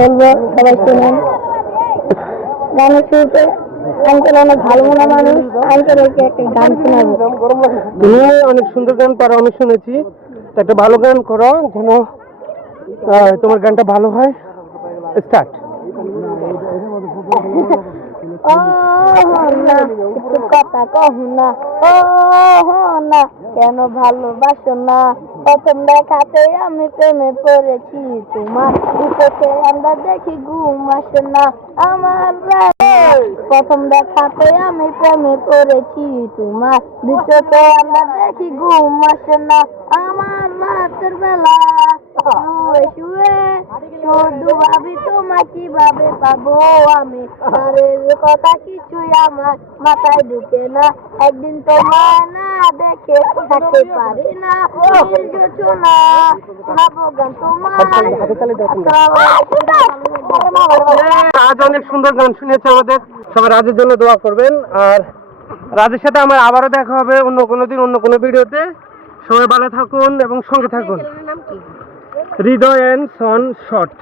বলবো সবাই শুনুন। গানের শুরুতে আঙ্কেল অনেক ভালো মনে মানুষ, আঙ্কেলকে একটা গান শোনাবো। তুমি অনেক সুন্দর গান পারো, আমি শুনেছি। তো একটা ভালো গান করো যেন তোমার গানটা ভালো হয়। স্টার্ট। ও না একটু কথা কহু না, ও না কেন ভালোবাসো না, প্রথম দেখাতে আমি প্রেমে পড়েছি তোমার, চোখে আমরা দেখি ঘুম আসে না আমার রাতে, প্রথম দেখাতে আমি প্রেমে পড়েছি তোমার, চোখে আমরা দেখি ঘুম আসে না আমার রাতের বেলা, শুয়ে শুয়ে শুধু ভাবি তোমায় কিভাবে পাবো আমি, আরের কথা কিছুই আমার মাথায় ঢুকে না, একদিন তোমায় না দেখে থাকতে পারি না, শোনা শোনাবো গান তোমার। আজ অনেক সুন্দর গান শুনেছে আমাদের, সবাই রাজের জন্য দোয়া করবেন। আর রাজের সাথে আমার আবারও দেখা হবে অন্য কোনো দিন অন্য কোনো ভিডিওতে। সবাই ভালো থাকুন এবং সঙ্গে থাকুন। হৃদয় অ্যান্ড সন শর্ট।